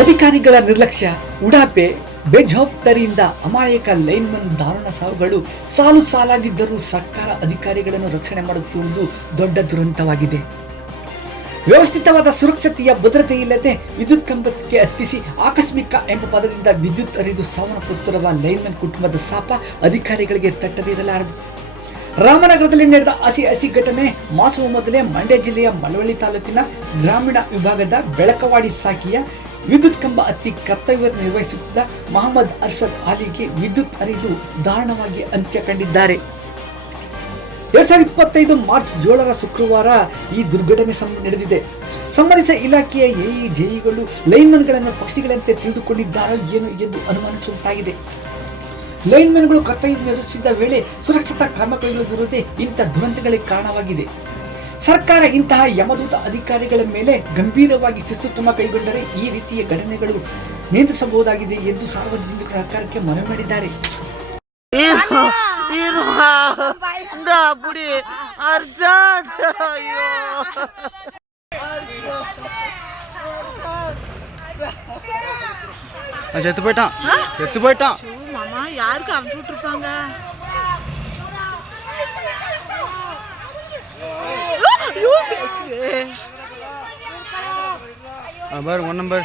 ಅಧಿಕಾರಿಗಳ ನಿರ್ಲಕ್ಷ್ಯ, ಉಡಾಪೆ, ಬೇಜವಾಬ್ದಾರಿಯಿಂದ ಅಮಾಯಕ ಲೈನ್ಮನ್ ದಾರುಣ ಸಾವುಗಳು ಸಾಲು ಸಾಲಾಗಿದ್ದರೂ ಸರ್ಕಾರ ಅಧಿಕಾರಿಗಳನ್ನು ರಕ್ಷಣೆ ಮಾಡುತ್ತಿರುವುದು ದೊಡ್ಡ ದುರಂತವಾಗಿದೆ. ವ್ಯವಸ್ಥಿತವಾದ ಸುರಕ್ಷತೆಯ ಭದ್ರತೆ ಇಲ್ಲದೆ ವಿದ್ಯುತ್ ಕಂಬಕ್ಕೆ ಹತ್ತಿಸಿ ಆಕಸ್ಮಿಕ ಎಂಬ ಪದದಿಂದ ವಿದ್ಯುತ್ ಹರಿದು ಸಾವನ್ನಪ್ಪುತ್ತಿರುವ ಲೈನ್ಮನ್ ಕುಟುಂಬದ ಶಾಪ ಅಧಿಕಾರಿಗಳಿಗೆ ತಟ್ಟದಿರಲಾರದು. ರಾಮನಗರದಲ್ಲಿ ನಡೆದ ಹಸಿ ಘಟನೆ ಮಾಸುವ ಮೊದಲೇ ಮಂಡ್ಯ ಜಿಲ್ಲೆಯ ಮಳವಳ್ಳಿ ತಾಲೂಕಿನ ಗ್ರಾಮೀಣ ವಿಭಾಗದ ಬೆಳಕವಾಡಿ ಸಾಕಿಯ ವಿದ್ಯುತ್ ಕಂಬ ಹತ್ತಿ ಕರ್ತವ್ಯ ನಿರ್ವಹಿಸುತ್ತಿದ್ದ ಮೊಹಮ್ಮದ್ ಅರ್ಷದ್ ಅಲಿಗೆ ವಿದ್ಯುತ್ ಹರಿದು ದಾರುಣವಾಗಿ ಅಂತ್ಯ ಕಂಡಿದ್ದಾರೆ. 2025 ಮಾರ್ಚ್ 7 ಶುಕ್ರವಾರ ಈ ದುರ್ಘಟನೆ ನಡೆದಿದೆ. ಸಂಬಂಧಿಸಿದ ಇಲಾಖೆಯ ಜೆಇಗಳು ಲೈನ್ಮನ್ಗಳನ್ನು ಪಕ್ಷಿಗಳಂತೆ ತಿಳಿದುಕೊಂಡಿದ್ದಾರೋ ಏನು ಎಂದು ಅನುಮಾನಿಸುವಂತಾಗಿದೆ. ಲೈನ್ಮನ್ಗಳು ಕರ್ತವ್ಯ ನಿರ್ವಹಿಸಿದ ವೇಳೆ ಸುರಕ್ಷತಾ ಕ್ರಮ ಕೈಗೊಳ್ಳದಿರುವುದೇ ಇಂಥ ದುರಂತಗಳಿಗೆ ಕಾರಣವಾಗಿದೆ. ಸರ್ಕಾರ ಇಂತಹ ಯಮದೂತ ಅಧಿಕಾರಿಗಳ ಮೇಲೆ ಗಂಭೀರವಾಗಿ ಶಿಸ್ತು ಕ್ರಮ ಕೈಗೊಂಡರೆ ಈ ರೀತಿಯ ಘಟನೆಗಳು ನಿಯಂತ್ರಿಸಬಹುದಾಗಿದೆ ಎಂದು ಸಾರ್ವಜನಿಕರು ಸರ್ಕಾರಕ್ಕೆ ಮನವಿ ಮಾಡಿದ್ದಾರೆ. செத்து போயிட்டான் மாமா யாருக்கு அனுப்பிட்டு இருப்பாங்க? பாரு 1 நம்பர்